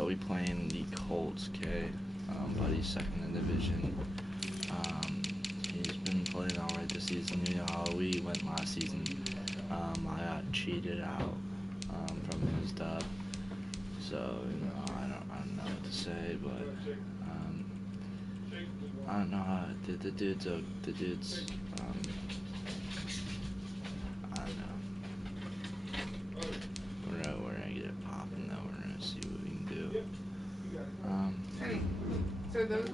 So we playing the Colts, okay? Buddy's second in division. He's been playing alright this season. You know how we went last season. I got cheated out from his dub. So I don't know what to say, but I don't know how the dude's I don't know. We're gonna get it popping though. We're gonna see what we can do. Hey, so those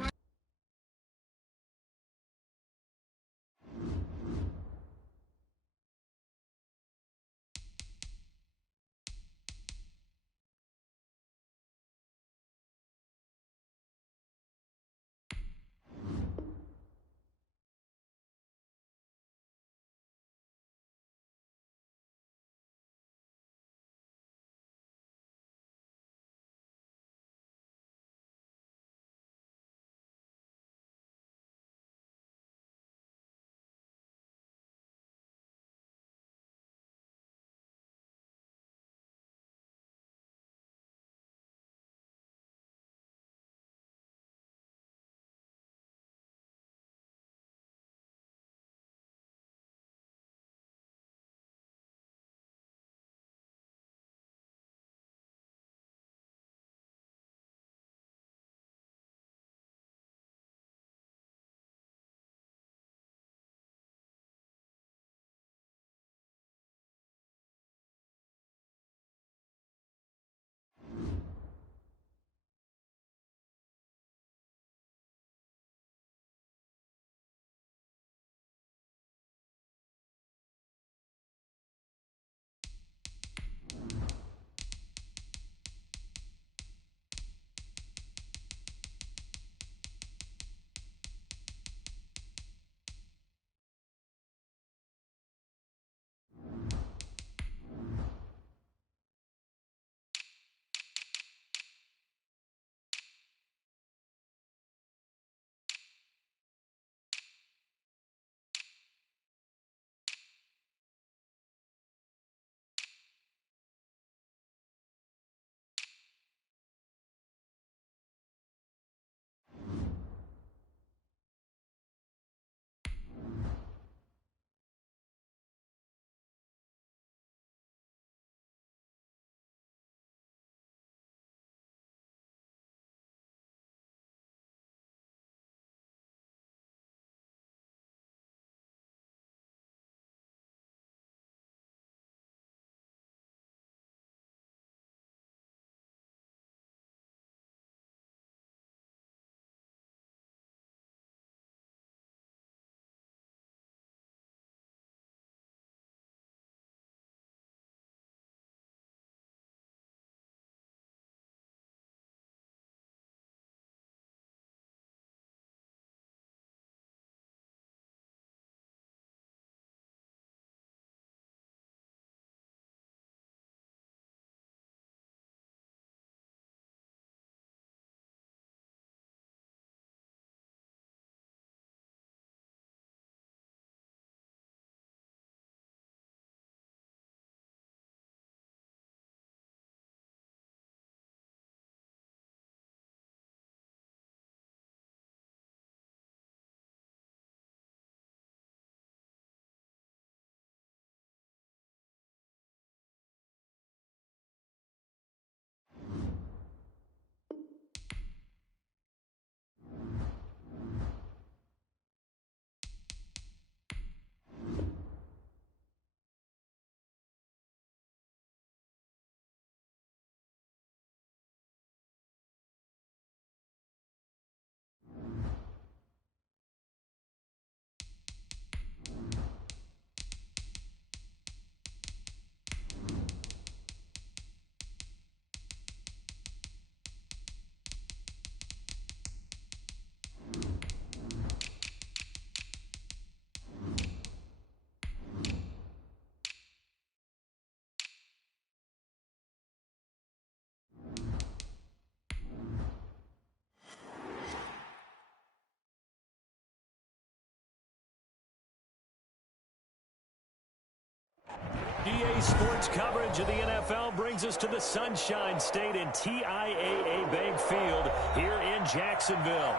EA Sports coverage of the NFL brings us to the Sunshine State and TIAA Bank Field here in Jacksonville.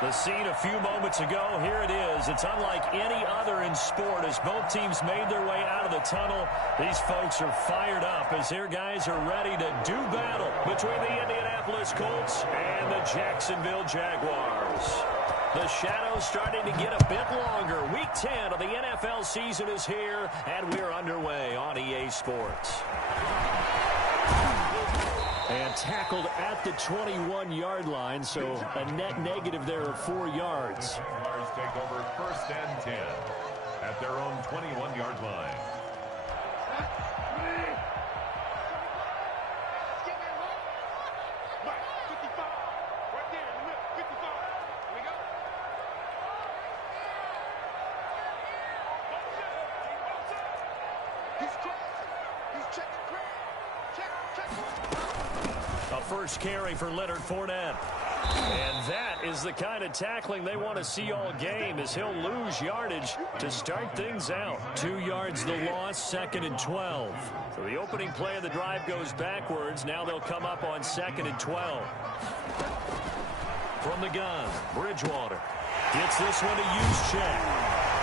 The scene a few moments ago, here it is. It's unlike any other in sport as both teams made their way out of the tunnel. These folks are fired up as their guys are ready to do battle between the Indianapolis Colts and the Jacksonville Jaguars. The shadow's starting to get a bit longer. Week 10 of the NFL season is here, and we're underway on EA Sports. And tackled at the 21-yard line, so a net negative there of 4 yards. Jaguars take over 1st and 10 at their own 21-yard line. First carry for Leonard Fournette. And that is the kind of tackling they want to see all game as he'll lose yardage to start things out. 2 yards the loss, 2nd and 12. So the opening play of the drive goes backwards. Now they'll come up on 2nd and 12. From the gun, Bridgewater gets this one to Juszczyk.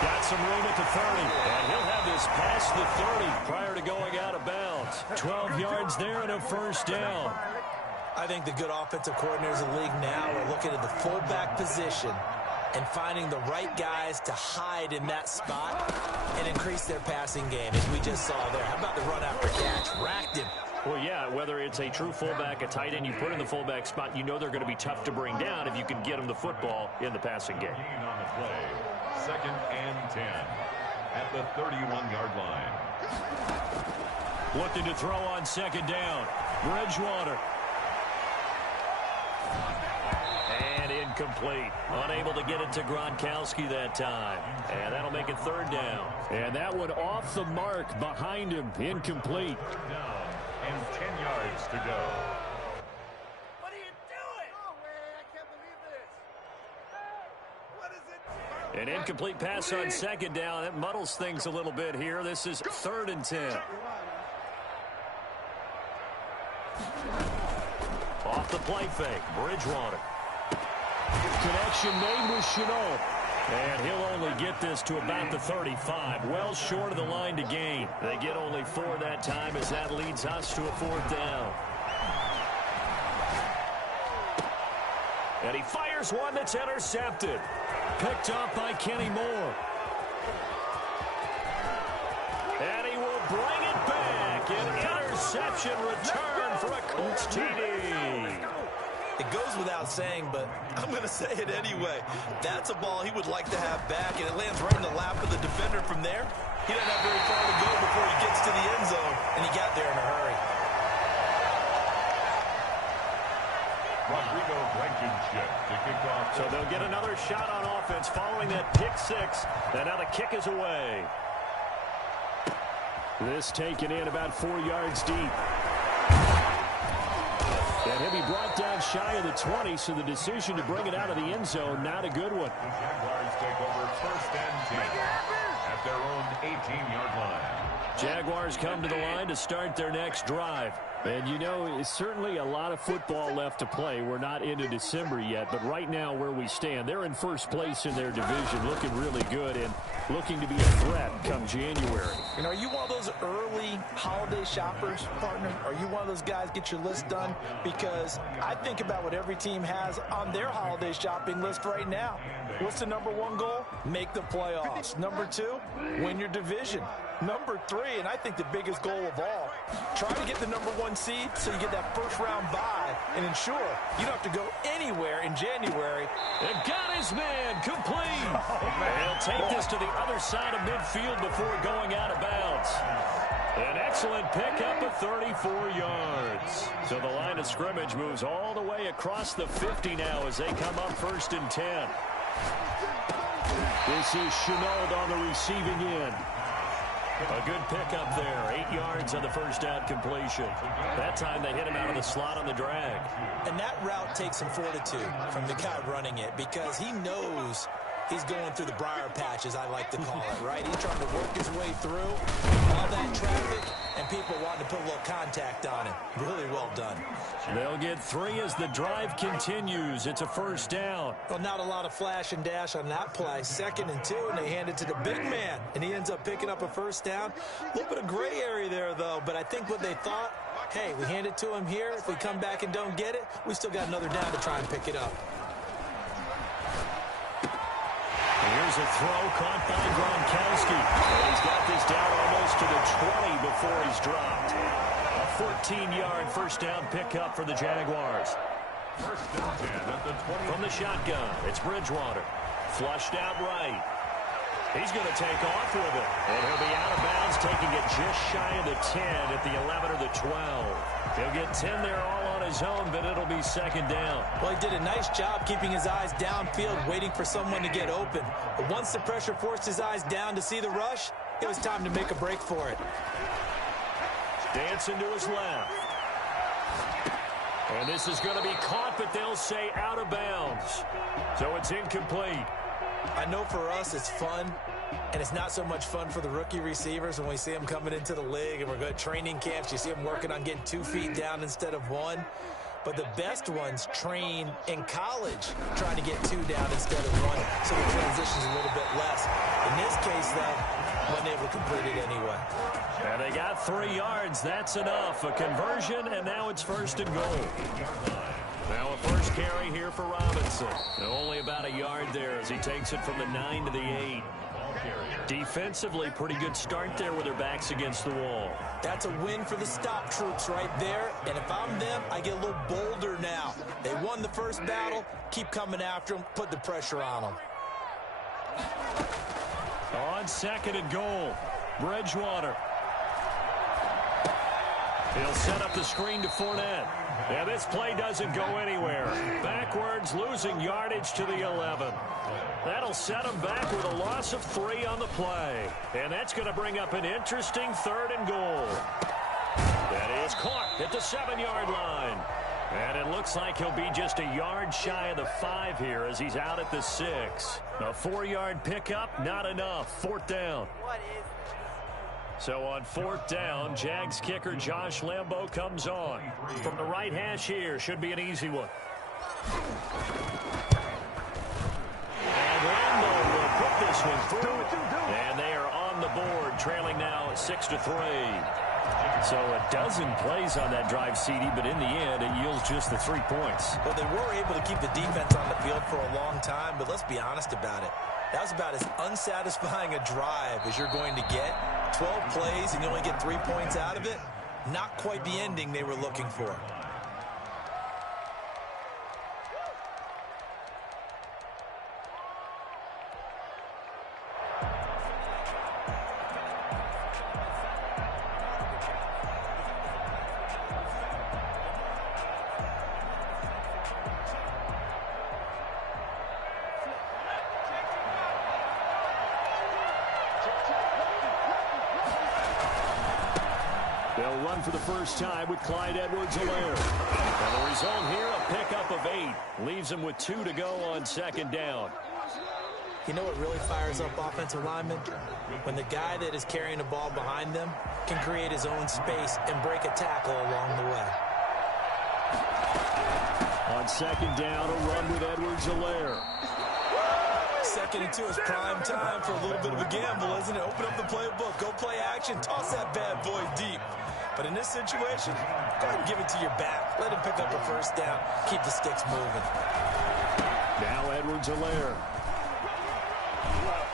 Got some room at the 30, and he'll have this past the 30 prior to going out of bounds. 12 yards there and a first down. I think the good offensive coordinators in the league now are looking at the fullback position and finding the right guys to hide in that spot and increase their passing game, as we just saw there. How about the run after catch? Racked him. Well, yeah, whether it's a true fullback, a tight end, you put in the fullback spot, you know they're going to be tough to bring down if you can get them the football in the passing game. On the play, 2nd and 10 at the 31-yard line. Looking to throw on 2nd down. Bridgewater. And incomplete. Unable to get it to Gronkowski that time. And that'll make it 3rd down. And that one off the mark behind him. Incomplete. Down and 10 yards to go. What are you doing? Oh, man, I can't believe this. What is it? An incomplete pass on 2nd down. That muddles things a little bit here. This is 3rd and 10. Off the play fake. Bridgewater. Connection made with Chenault. And he'll only get this to about the 35. Well short of the line to gain. They get only 4 that time as that leads us to a 4th down. And he fires one that's intercepted. Picked up by Kenny Moore. And he will bring it back. An interception return for a Colts TD. It goes without saying, but I'm going to say it anyway. That's a ball he would like to have back, and it lands right in the lap of the defender from there. He doesn't have very far to go before he gets to the end zone, and he got there in a hurry. Rodrigo Blankenship to kick off. So they'll get another shot on offense following that pick 6. And now the kick is away. This taken in about 4 yards deep. And he'll be brought down shy of the 20, so the decision to bring it out of the end zone, not a good one. The Jaguars take over 1st and 10 at their own 18-yard line. Jaguars come to the line to start their next drive. And, you know, it's certainly a lot of football left to play. We're not into December yet, but right now where we stand, they're in first place in their division, looking really good and looking to be a threat come January. And are you one of those early holiday shoppers, partner? Are you one of those guys get your list done? Because I think about what every team has on their holiday shopping list right now. What's the number 1 goal? Make the playoffs. Number 2, win your division. Number 3, and I think the biggest goal of all, try to get the number 1 seed so you get that first-round bye and ensure you don't have to go anywhere in January. And got his man complete. They'll take this to the other side of midfield before going out of bounds. An excellent pickup of 34 yards. So the line of scrimmage moves all the way across the 50 now as they come up 1st and 10. This is Chenault on the receiving end. A good pickup there. 8 yards on the first down completion. That time they hit him out of the slot on the drag. And that route takes some fortitude from the guy running it because he knows He's going through the briar patch, as I like to call it, right? He's trying to work his way through all that traffic and people wanting to put a little contact on him. Really well done. They'll get 3 as the drive continues. It's a first down. Well, not a lot of flash and dash on that play. 2nd and 2, and they hand it to the big man, and he ends up picking up a first down. A little bit of gray area there, though, but I think what they thought, hey, we hand it to him here. If we come back and don't get it, we still got another down to try and pick it up. Here's a throw caught by Gronkowski. And he's got this down almost to the 20 before he's dropped. A 14-yard first down pickup for the Jaguars. First and 10 at the 20. From the shotgun, it's Bridgewater. Flushed out right. He's going to take off with it. And he'll be out of bounds, taking it just shy of the 10 at the 11 or the 12. He'll get 10 there all on his own, but it'll be second down. Well, he did a nice job keeping his eyes downfield, waiting for someone to get open. But once the pressure forced his eyes down to see the rush, it was time to make a break for it. Dancing to his left. And this is going to be caught, but they'll say out of bounds. So it's incomplete. I know for us it's fun, and it's not so much fun for the rookie receivers when we see them coming into the league and we're going to training camps. You see them working on getting 2 feet down instead of 1. But the best ones train in college trying to get 2 down instead of 1, so the transition's a little bit less. In this case, though, wasn't able to complete it anyway. And they got 3 yards. That's enough. A conversion, and now it's first and goal. Now a first carry here for Robinson. Only about a yard there as he takes it from the 9 to the 8. Defensively, pretty good start there with their backs against the wall. That's a win for the stop troops right there. And if I'm them, I get a little bolder now. They won the first battle. Keep coming after them. Put the pressure on them. On 2nd and goal, Bridgewater. He'll set up the screen to Fournette. And this play doesn't go anywhere. Backwards, losing yardage to the 11. That'll set him back with a loss of 3 on the play. And that's going to bring up an interesting 3rd and goal. That is caught at the 7-yard line. And it looks like he'll be just a yard shy of the 5 here as he's out at the 6. A 4-yard pickup, not enough. 4th down. So on 4th down, Jags kicker Josh Lambo comes on. From the right hash here, should be an easy one. And Lambo will put this one through. And they are on the board, trailing now 6-3. So a dozen plays on that drive, CD, but in the end, it yields just the 3 points. Well, they were able to keep the defense on the field for a long time, but let's be honest about it. That was about as unsatisfying a drive as you're going to get. 12 plays and you only get 3 points out of it. Not quite the ending they were looking for. They'll run for the first time with Clyde Edwards-Helaire. And the result here, a pickup of 8. Leaves him with 2 to go on 2nd down. You know what really fires up offensive linemen? When the guy that is carrying the ball behind them can create his own space and break a tackle along the way. On 2nd down, a run with Edwards-Helaire. 2nd and 2 is prime time for a little bit of a gamble, isn't it? Open up the playbook, go play action, toss that bad boy deep. But in this situation, go ahead and give it to your back. Let him pick up a first down. Keep the sticks moving. Now Edwards-Helaire.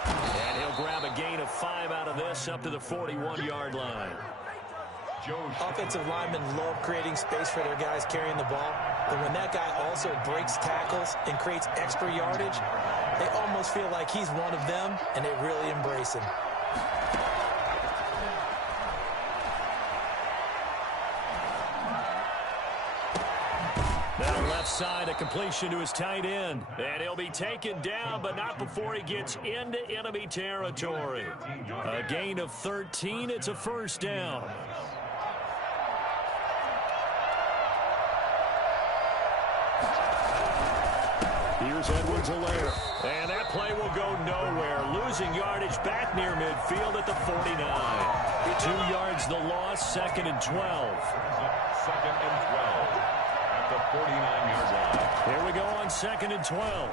And he'll grab a gain of 5 out of this up to the 41-yard line. Offensive linemen love creating space for their guys carrying the ball. But when that guy also breaks tackles and creates extra yardage, they almost feel like he's one of them, and they really embrace him. Now left side, a completion to his tight end. And he'll be taken down, but not before he gets into enemy territory. A gain of 13. It's a first down. Here's Edwards-Helaire. And that play will go nowhere. Losing yardage back near midfield at the 49. 2 yards the loss, 2nd and 12. 2nd and 12 at the 49-yard line. Here we go on 2nd and 12.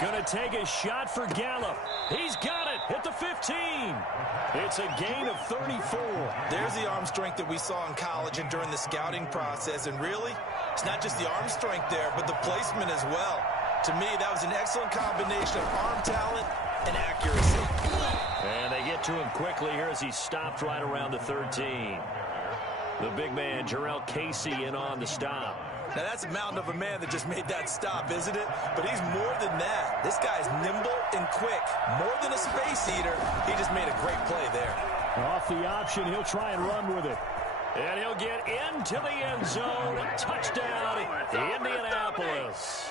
Going to take a shot for Gallup. He's got it at the 15. It's a gain of 34. There's the arm strength that we saw in college and during the scouting process. And really, it's not just the arm strength there, but the placement as well. To me, that was an excellent combination of arm talent and accuracy. And they get to him quickly here as he stopped right around the 13. The big man, Jarrell Casey, in on the stop. Now, that's a mountain of a man that just made that stop, isn't it? But he's more than that. This guy's nimble and quick. More than a space eater. He just made a great play there. Off the option, he'll try and run with it. And he'll get into the end zone. Touchdown, Indianapolis.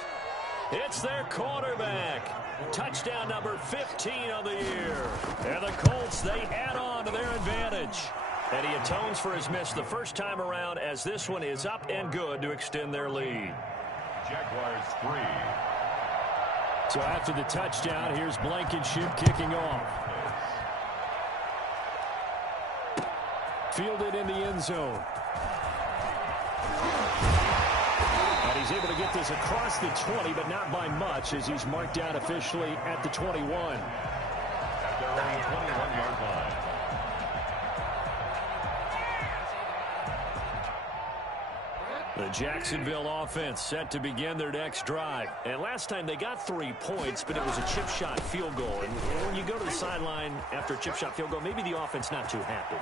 It's their quarterback. Touchdown number 15 of the year. And the Colts, they add on to their advantage. And he atones for his miss the first time around as this one is up and good to extend their lead. Jaguars 3. So after the touchdown, here's Blankenship kicking off. Fielded in the end zone. And he's able to get this across the 20, but not by much as he's marked down officially at the 21. At their own 21-yard line. The Jacksonville offense set to begin their next drive. And last time they got 3 points, but it was a chip shot field goal. And when you go to the sideline after a chip shot field goal, maybe the offense not too happy.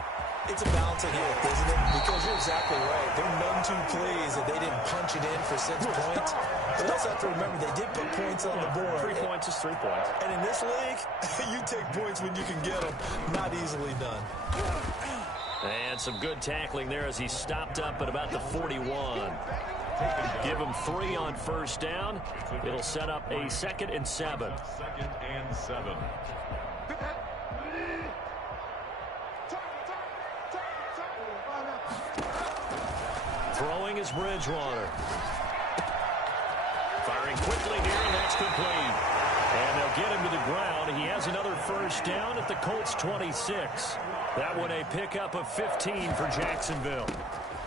It's a balancing act, isn't it? Because you're exactly right. They're none too pleased that they didn't punch it in for 6 points. But you also have to remember they did put points on the board. 3 points is 3 points. And in this league, you take points when you can get them. Not easily done. And some good tackling there as he stopped up at about the 41. Give him 3 on first down. It'll set up a 2nd and 7. 2nd and 7. Throwing is Bridgewater. Firing quickly here, and that's complete. And they'll get him to the ground. He has another first down at the Colts 26. That one a pickup of 15 for Jacksonville.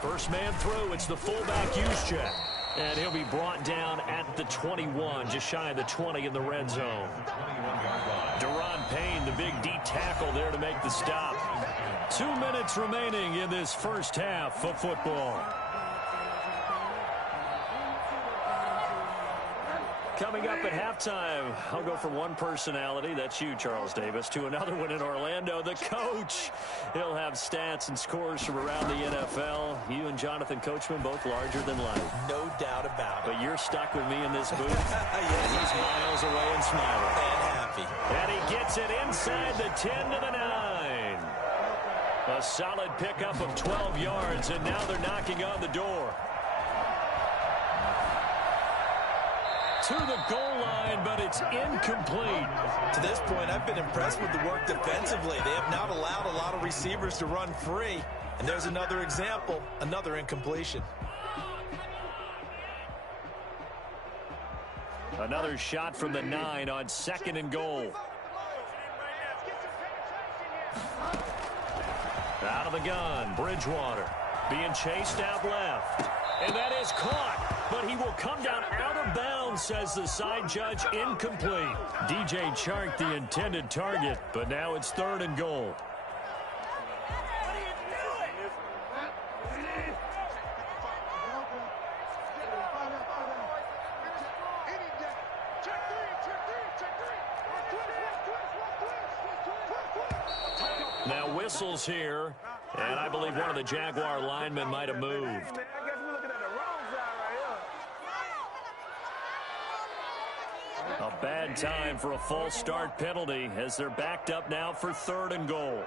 First man through, it's the fullback use check. And he'll be brought down at the 21, just shy of the 20 in the red zone. Deron Payne, the big D tackle there to make the stop. 2 minutes remaining in this first half of football. Coming up at halftime, I'll go from one personality, that's you, Charles Davis, to another one in Orlando, the coach. He'll have stats and scores from around the NFL. You and Jonathan Coachman, both larger than life. No doubt about it. But you're stuck with me in this booth. Yes, he's miles away and smiling. And happy. And he gets it inside the 10 to the 9. A solid pickup of 12 yards, and now they're knocking on the door. To the goal line, but it's incomplete. To this point, I've been impressed with the work defensively. They have not allowed a lot of receivers to run free. And there's another example, another incompletion. Another shot from the 9 on 2nd and goal. Out of the gun, Bridgewater being chased out left. And that is caught, but he will come down out of bounds, says the side judge, incomplete. DJ Chark, the intended target, but now it's 3rd and goal. Now whistles here, and I believe one of the Jaguar linemen might have moved. A bad time for a false start penalty as they're backed up now for 3rd and goal.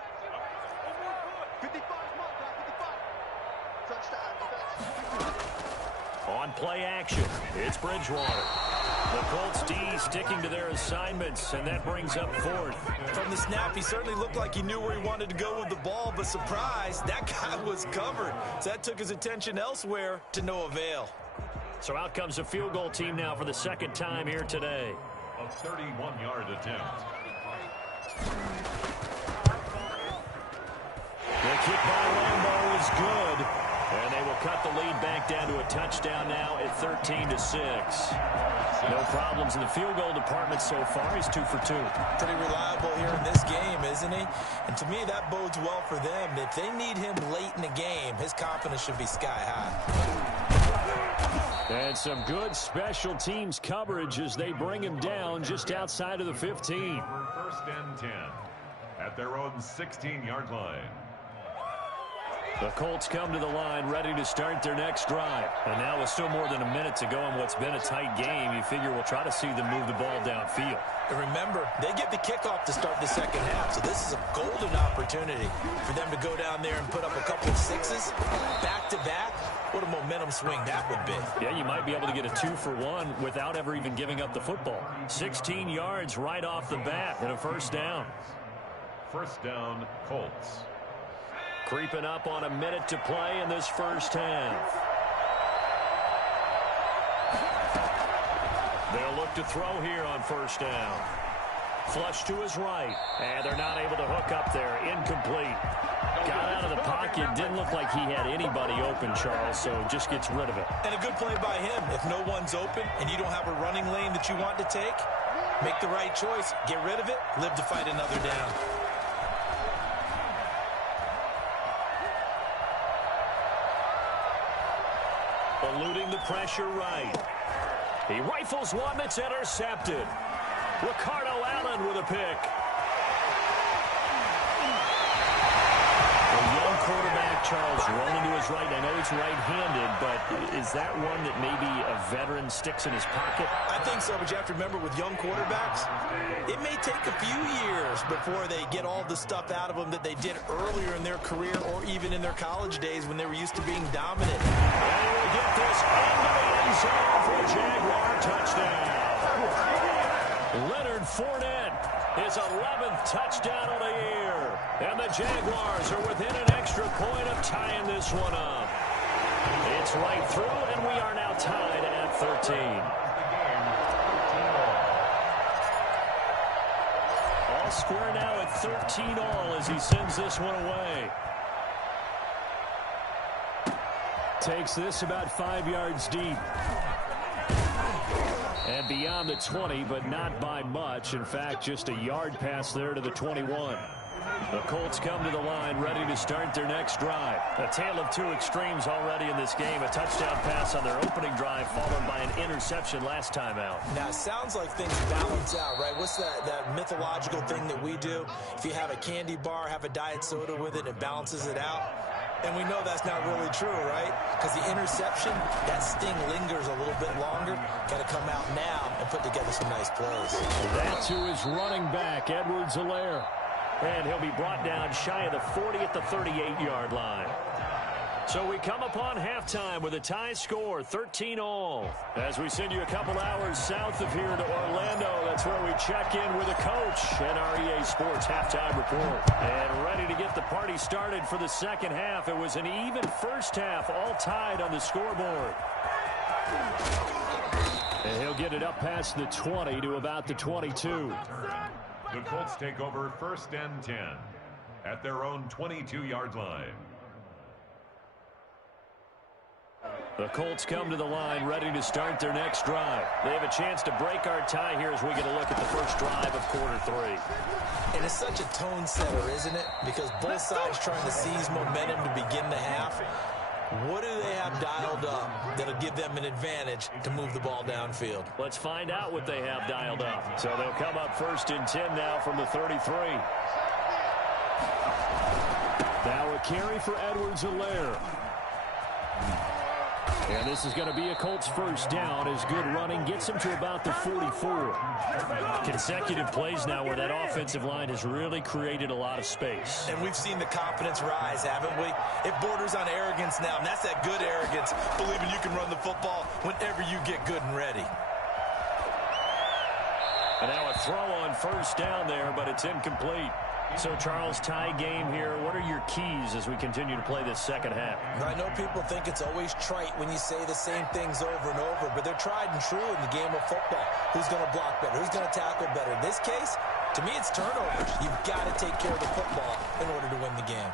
On play action, it's Bridgewater. The Colts D sticking to their assignments, and that brings up fourth. From the snap, he certainly looked like he knew where he wanted to go with the ball, but surprise, that guy was covered. So that took his attention elsewhere to no avail. So out comes a field goal team now for the second time here today. A 31-yard attempt. The kick by Lambeau is good. And they will cut the lead back down to a touchdown now at 13-6. No problems in the field goal department so far. He's 2 for 2. Pretty reliable here in this game, isn't he? And to me, that bodes well for them. If they need him late in the game, his confidence should be sky high. And some good special teams coverage as they bring him down just outside of the 15. First and 10 at their own 16-yard line. The Colts come to the line ready to start their next drive. And now with still more than a minute to go in what's been a tight game, you figure we'll try to see them move the ball downfield. And remember, they get the kickoff to start the second half, so this is a golden opportunity for them to go down there and put up a couple of sixes back-to-back. What a momentum swing that would be. Yeah, you might be able to get a 2 for 1 without ever even giving up the football. 16 yards right off the bat and a first down. First down, Colts. Creeping up on a minute to play in this first half. They'll look to throw here on first down. Flush to his right, and they're not able to hook up there. Incomplete. Got out of the pocket. Didn't look like he had anybody open, Charles, so just gets rid of it. And a good play by him. If no one's open and you don't have a running lane that you want to take, make the right choice. Get rid of it. Live to fight another down. Eluding the pressure right. He rifles one that's intercepted. Ricardo Allen with a pick. The young quarterback, Charles, rolling to his right. I know he's right-handed, but is that one that maybe a veteran sticks in his pocket? I think so, but you have to remember with young quarterbacks, it may take a few years before they get all the stuff out of them that they did earlier in their career or even in their college days when they were used to being dominant. And he will get this into the end zone for a Jaguar touchdown. Leonard Fournette, his 11th touchdown of the year. And the Jaguars are within an extra point of tying this one up. It's right through, and we are now tied at 13. All square now at 13 all as he sends this one away. Takes this about 5 yards deep. And beyond the 20, but not by much. In fact, just a yard pass there to the 21. The Colts come to the line ready to start their next drive. A tale of two extremes already in this game. A touchdown pass on their opening drive followed by an interception last time out. Now, it sounds like things balance out, right? What's that mythological thing that we do? If you have a candy bar, have a diet soda with it, it balances it out. And we know that's not really true, right? Because the interception, that sting lingers a little bit longer. Got to come out now and put together some nice plays. That to his running back, Edwards-Helaire. And he'll be brought down shy of the 40 at the 38-yard line. So we come upon halftime with a tie score, 13-all. As we send you a couple hours south of here to Orlando, that's where we check in with the coach and our EA Sports halftime report. And ready to get the party started for the second half. It was an even first half, all tied on the scoreboard. And he'll get it up past the 20 to about the 22. The Colts take over first and 10 at their own 22-yard line. The Colts come to the line ready to start their next drive. They have a chance to break our tie here as we get a look at the first drive of quarter three. And it's such a tone setter, isn't it? Because both sides trying to seize momentum to begin the half. What do they have dialed up that'll give them an advantage to move the ball downfield? Let's find out what they have dialed up. So they'll come up first and 10 now from the 33. Now a carry for Edwards-Helaire. And this is going to be a Colts first down as good running gets him to about the 44. Consecutive plays now where that offensive line has really created a lot of space. And we've seen the confidence rise, haven't we? It borders on arrogance now, and that's that good arrogance, believing you can run the football whenever you get good and ready. And now a throw on first down there, but it's incomplete. So, Charles, tie game here. What are your keys as we continue to play this second half? I know people think it's always trite when you say the same things over and over, but they're tried and true in the game of football. Who's going to block better? Who's going to tackle better? In this case, to me, it's turnovers. You've got to take care of the football in order to win the game.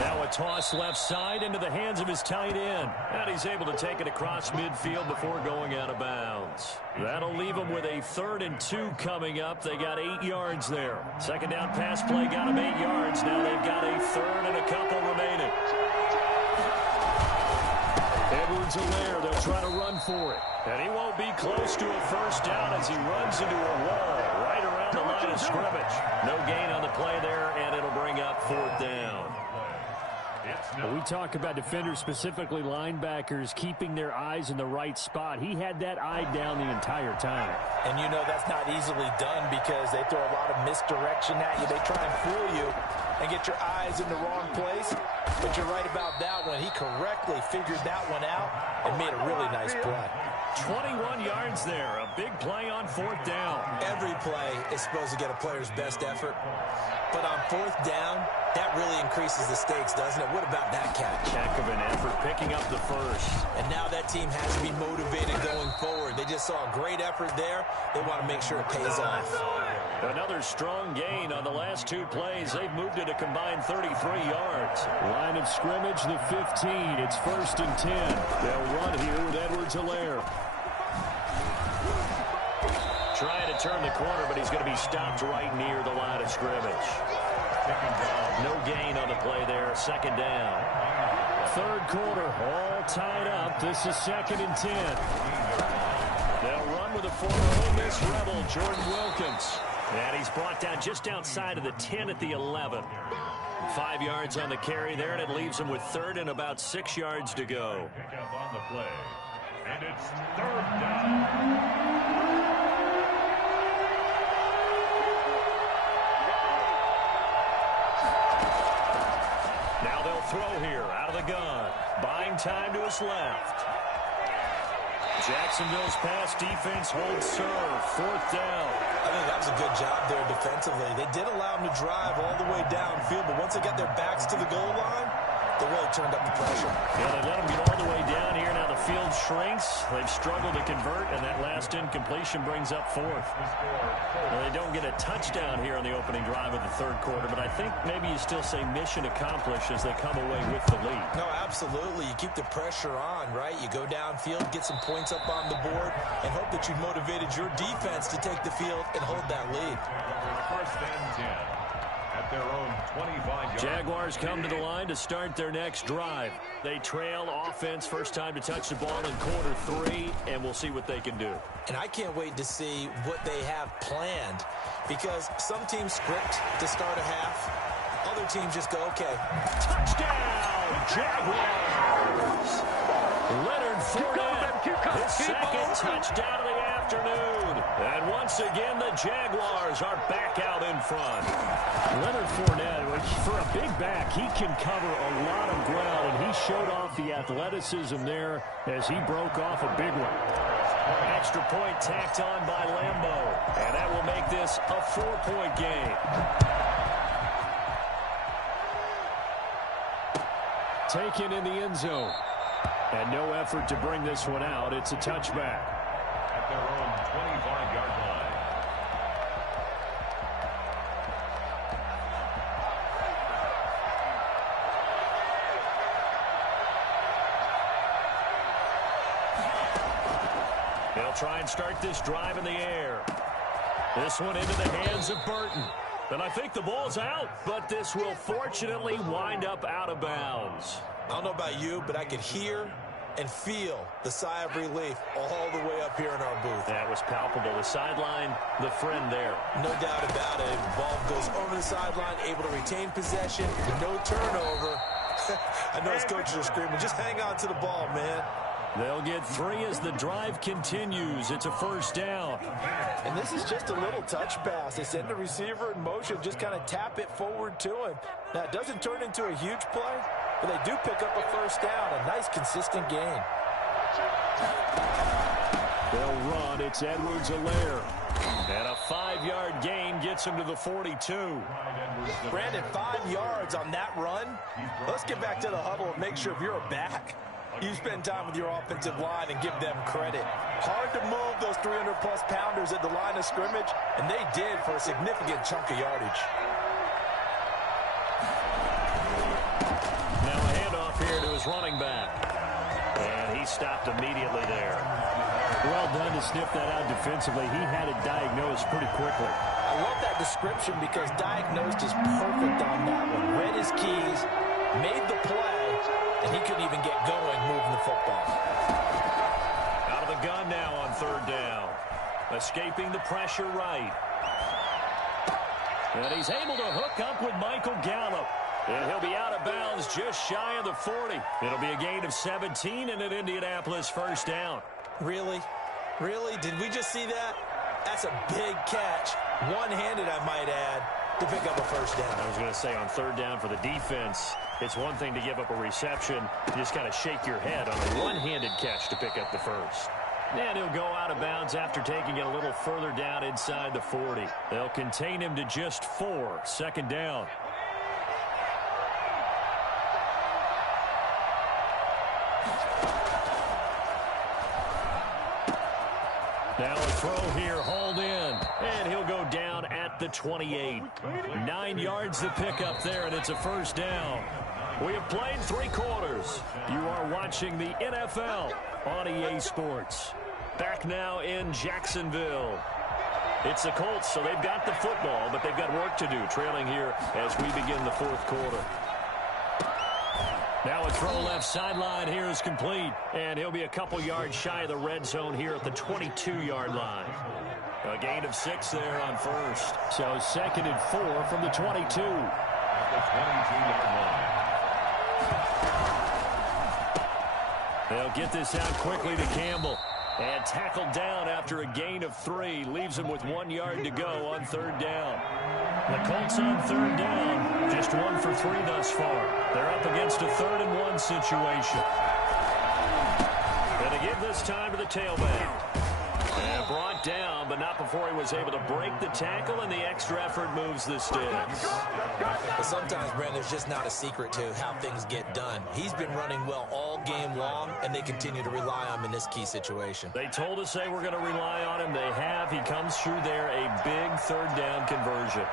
Now a toss left side into the hands of his tight end. And he's able to take it across midfield before going out of bounds. That'll leave him with a 3rd and 2 coming up. They got 8 yards there. Second down pass play got him 8 yards. Now they've got a 3rd and a couple remaining. Edwards-Helaire, they'll try to run for it. And he won't be close to a first down as he runs into a wall right around the line of scrimmage. No gain on the play there, and it'll bring up 4th down. We talk about defenders, specifically linebackers, keeping their eyes in the right spot. He had that eye down the entire time. And you know that's not easily done because they throw a lot of misdirection at you. They try and fool you and get your eyes in the wrong place. But you're right about that one. He correctly figured that one out and made a really nice play. 21 yards there. A big play on 4th down. Every play is supposed to get a player's best effort. But on 4th down, that really increases the stakes, doesn't it? What about that catch? Heck of an effort picking up the first. And now that team has to be motivated going forward. They just saw a great effort there. They want to make sure it pays off. Another strong gain on the last 2 plays. They've moved it a combined 33 yards. Line of scrimmage, the 15. It's 1st and 10. They'll run here with Edwards-Helaire. Trying to turn the corner, but he's going to be stopped right near the line of scrimmage. No gain on the play there. 2nd down. 3rd quarter, all tied up. This is 2nd and 10. They'll run with a former Ole Miss Rebel, Jordan Wilkins. And he's brought down just outside of the 10 at the 11. 5 yards on the carry there, and it leaves him with 3rd and about 6 yards to go. Pick up on the play. And it's 3rd down. Now they'll throw here out of the gun. Buying time to his left. Jacksonville's pass defense holds serve. 4th down. I think that was a good job there defensively. They did allow them to drive all the way downfield, but once they got their backs to the goal line, they really turned up the pressure. Yeah, they let them get all the way down here. Now the field shrinks. They've struggled to convert, and that last incompletion brings up 4th. Well, they don't get a touchdown here on the opening drive of the 3rd quarter, but I think maybe you still say mission accomplished as they come away with the lead. No, absolutely. You keep the pressure on, right? You go downfield, get some points up on the board, and hope that you've motivated your defense to take the field and hold that lead. 1st and 10. At their own 25-yard. Jaguars come to the line to start their next drive. They trail offense, first time to touch the ball in quarter 3, and we'll see what they can do. And I can't wait to see what they have planned because some teams script to start a half. Other teams just go, okay. Touchdown, Jaguars! Leonard Fournette, his 2nd touchdown of the afternoon. And once again, the Jaguars are back out in front. Leonard Fournette, for a big back, he can cover a lot of ground, and he showed off the athleticism there as he broke off a big one. Extra point tacked on by Lambeau. And that will make this a 4-point game. Taken in the end zone. And no effort to bring this one out. It's a touchback. At their own 25-yard line. They'll try and start this drive in the air. This one into the hands of Burton. And I think the ball's out, but this will fortunately wind up out of bounds. I don't know about you, but I could hear and feel the sigh of relief all the way up here in our booth. That was palpable. The sideline, the friend there. No doubt about it. The ball goes over the sideline, able to retain possession, no turnover. I know his coaches are screaming, just hang on to the ball, man. They'll get 3 as the drive continues. It's a 1st down. And this is just a little touch pass. They send the receiver in motion, just kind of tap it forward to him. Now, it doesn't turn into a huge play, but they do pick up a 1st down. A nice, consistent gain. They'll run. It's Edwards-Helaire. And a 5-yard gain gets him to the 42. Brandon, 5 yards on that run. Let's get back to the huddle and make sure if you're a back, you spend time with your offensive line and give them credit. Hard to move those 300-plus pounders at the line of scrimmage, and they did for a significant chunk of yardage. Now a handoff here to his running back. And he stopped immediately there. Well done to sniff that out defensively. He had it diagnosed pretty quickly. I love that description because diagnosed is perfect on that one. Read his keys, made the play, and he couldn't even get going moving the football. Out of the gun now on 3rd down. Escaping the pressure right. And he's able to hook up with Michael Gallup. And he'll be out of bounds just shy of the 40. It'll be a gain of 17 and an Indianapolis 1st down. Really? Really? Did we just see that? That's a big catch. One-handed, I might add, to pick up a 1st down. I was going to say on 3rd down for the defense, it's one thing to give up a reception. You just kind of shake your head on a one-handed catch to pick up the 1st. And he'll go out of bounds after taking it a little further down inside the 40. They'll contain him to just 4. 2nd down. Now a throw here, hauled in, and he'll go down at the 28. 9 yards to pick up there, and it's a 1st down. We have played 3 quarters. You are watching the NFL on EA Sports. Back now in Jacksonville. It's the Colts, so they've got the football, but they've got work to do, trailing here as we begin the 4th quarter. Now a throw left sideline here is complete, and he'll be a couple yards shy of the red zone here at the 22-yard line. A gain of 6 there on 1st. So 2nd and 4 from the 22. At the 22-yard line. They'll get this out quickly to Campbell. And tackled down after a gain of 3. Leaves him with 1 yard to go on 3rd down. The Colts on 3rd down. Just 1 for 3 thus far. They're up against a 3rd and 1 situation. Going to give this time to the tailback. And brought down, but not before he was able to break the tackle, and the extra effort moves the sticks. But sometimes, Brandon, it's just not a secret to how things get done. He's been running well all game long, and they continue to rely on him in this key situation. They told us they were going to rely on him. They have. He comes through there, a big 3rd down conversion.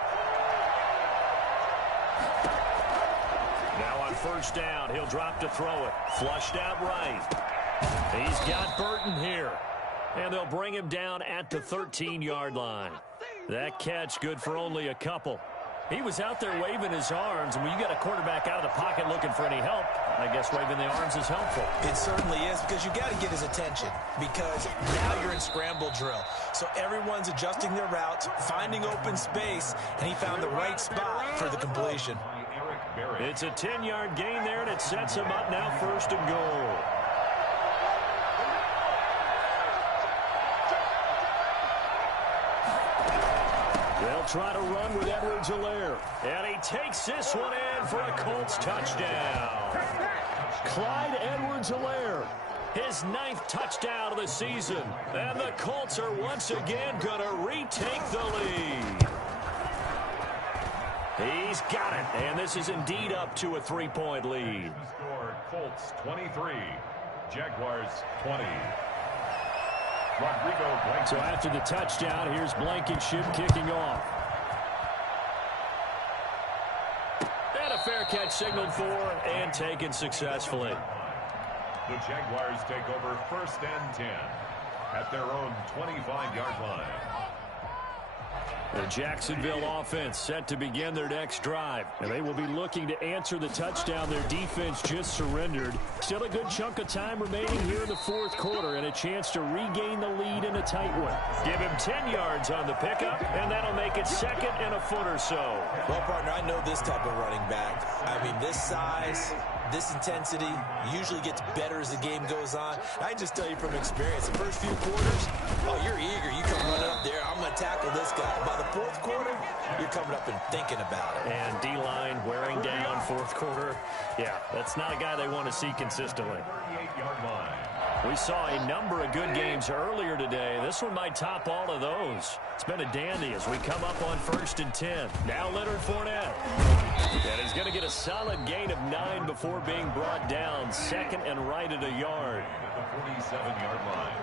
Now on 1st down, he'll drop to throw it. Flushed out right. He's got Burton here. And they'll bring him down at the 13-yard line. That catch good for only a couple. He was out there waving his arms, and when you got a quarterback out of the pocket looking for any help, I guess waving the arms is helpful. It certainly is, because you got to get his attention, because now you're in scramble drill. So everyone's adjusting their routes, finding open space, and he found the right spot for the completion. It's a 10-yard gain there, and it sets him up now 1st and goal. They'll try to run with Edwards-Helaire. And he takes this one in for a Colts touchdown. Clyde Edwards-Helaire, his 9th touchdown of the season. And the Colts are once again going to retake the lead. He's got it. And this is indeed up to a 3-point lead. Score Colts 23, Jaguars 20. Rodrigo Blankenship. So after the touchdown, here's Blankenship kicking off. And a fair catch signaled for and taken successfully. The Jaguars take over 1st and 10 at their own 25-yard line. The Jacksonville offense set to begin their next drive. And they will be looking to answer the touchdown their defense just surrendered. Still a good chunk of time remaining here in the 4th quarter and a chance to regain the lead in a tight one. Give him 10 yards on the pickup, and that'll make it 2nd and a foot or so. Well, partner, I know this type of running back. I mean, this size, this intensity usually gets better as the game goes on. I can just tell you from experience, the first few quarters, oh, you're eager. You come running up there, I'm going to tackle this guy. By the 4th quarter, you're coming up and thinking about it. And D-line wearing down 4th quarter. Yeah, that's not a guy they want to see consistently. 38-yard line. We saw a number of good games earlier today. This one might top all of those. It's been a dandy as we come up on 1st and 10. Now Leonard Fournette. And he's going to get a solid gain of 9 before being brought down. 2nd and right at a yard. At the 47-yard line.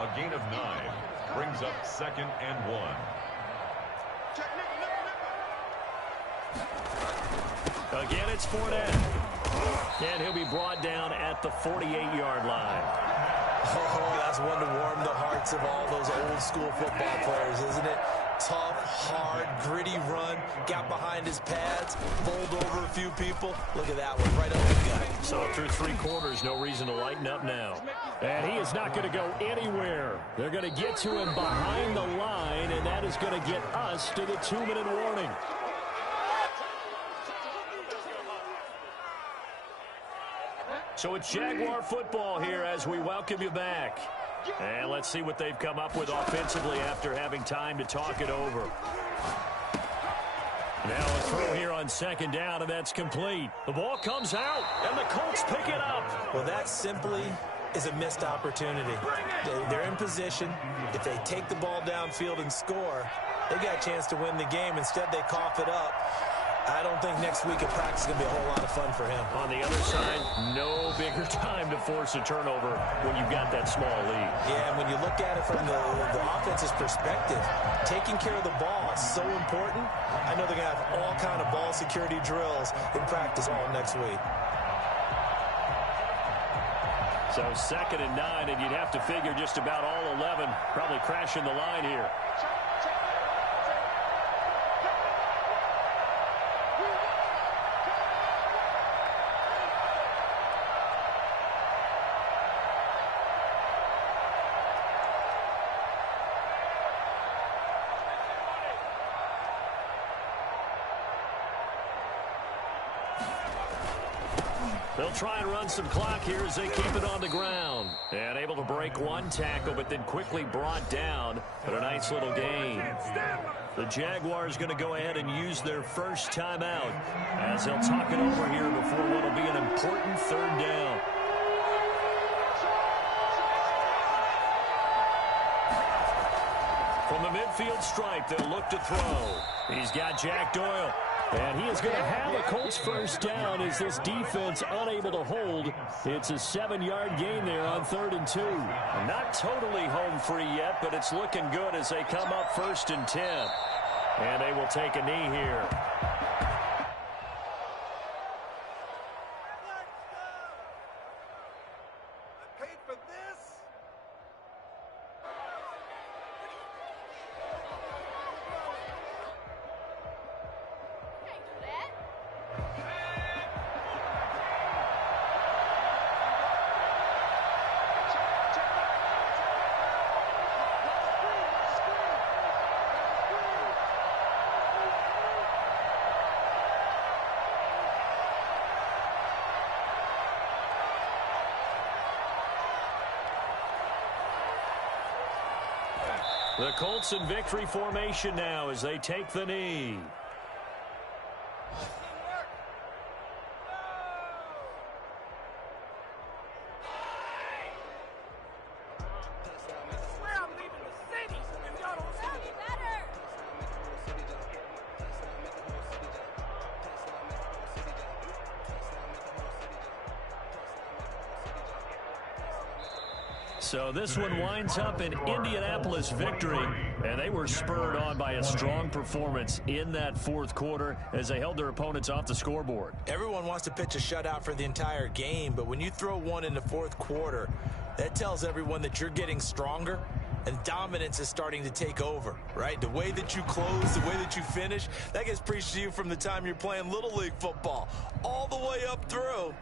A gain of 9 brings up 2nd and 1. Again, it's Fournette. And he'll be brought down at the 48-yard line. Oh, that's one to warm the hearts of all those old school football players, isn't it? Tough, hard, gritty run. Got behind his pads, bowled over a few people. Look at that one, right up the gut. So through 3 quarters, no reason to lighten up now. And he is not going to go anywhere. They're going to get to him behind the line, and that is going to get us to the 2-minute warning. So it's Jaguar football here as we welcome you back. And let's see what they've come up with offensively after having time to talk it over. Now a throw here on 2nd down, and that's complete. The ball comes out, and the Colts pick it up. Well, that simply is a missed opportunity. They're in position. If they take the ball downfield and score, they got a chance to win the game. Instead, they cough it up. I don't think next week at practice is going to be a whole lot of fun for him. On the other side, no bigger time to force a turnover when you've got that small lead. Yeah, and when you look at it from the offense's perspective, taking care of the ball is so important. I know they're going to have all kind of ball security drills in practice all next week. So 2nd and 9, and you'd have to figure just about all 11 probably crashing the line here. They'll try and run some clock here as they keep it on the ground. And able to break 1 tackle, but then quickly brought down. But a nice little gain. The Jaguars going to go ahead and use their first timeout as they'll talk it over here before what will be an important 3rd down. From the midfield stripe, they'll look to throw. He's got Jack Doyle. And he is going to have a Colts first down as this defense unable to hold. It's a 7-yard gain there on 3rd and 2. Not totally home free yet, but it's looking good as they come up 1st and 10. And they will take a knee here. The Colts in victory formation now as they take the knee. So this one winds up an Indianapolis victory, and they were spurred on by a strong performance in that 4th quarter as they held their opponents off the scoreboard. Everyone wants to pitch a shutout for the entire game, but when you throw one in the 4th quarter, that tells everyone that you're getting stronger and dominance is starting to take over, right? The way that you close, the way that you finish, that gets preached to you from the time you're playing Little League football all the way up through.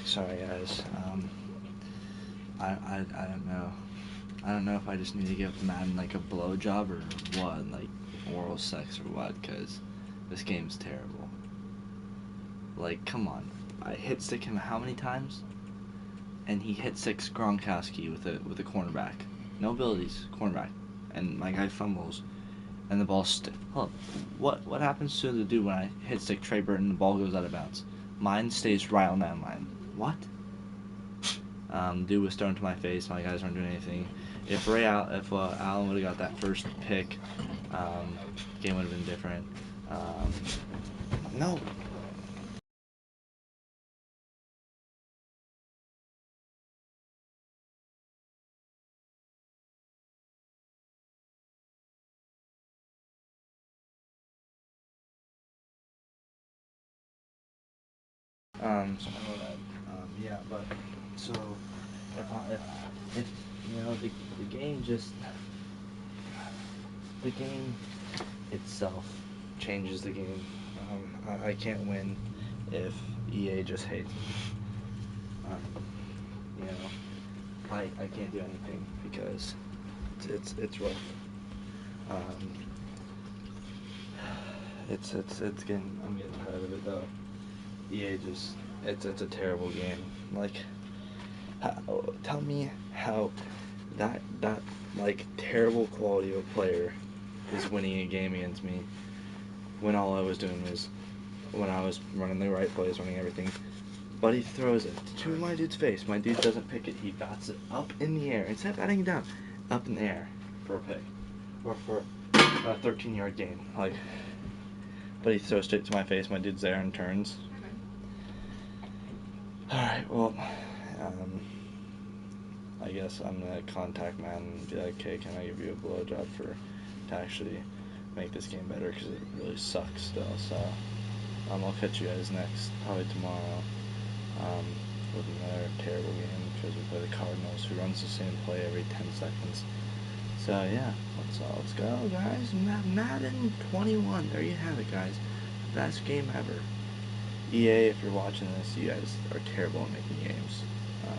back. Sorry, guys. I don't know. I don't know if I just need to give Madden like a blowjob or what, like oral sex or what, because this game's terrible. Like, come on. I hit stick him how many times? And he hit six Gronkowski with a cornerback. No abilities, cornerback. And my guy fumbles. And the ball hold up. What happens to the dude when I hit stick Trey Burton and the ball goes out of bounds? Mine stays right on that line. What? Dude was thrown to my face. My guys aren't doing anything. If Allen would have got that first pick, game would have been different. No. Something like that. Yeah, but so if you know the game itself changes the game. I can't win if EA just hates me. You know, I can't do anything because it's rough. I'm getting tired of it though. EA just it's a terrible game. Like, tell me how that like terrible quality of a player is winning a game against me when all I was doing was when I was running the right plays, running everything. But he throws it to my dude's face. My dude doesn't pick it. He bats it up in the air instead of batting it down, up in the air for a pick or for a 13-yard gain. Like, but he throws straight to my face. My dude's there and turns. Alright, well, I guess I'm gonna contact Madden and be like, hey, can I give you a blowjob to actually make this game better, because it really sucks still. So I'll catch you guys probably tomorrow, with another terrible game, because we play the Cardinals, who runs the same play every 10 seconds. So yeah, let's go, guys. Madden 21, there you have it, guys. Best game ever. EA, if you're watching this, you guys are terrible at making games.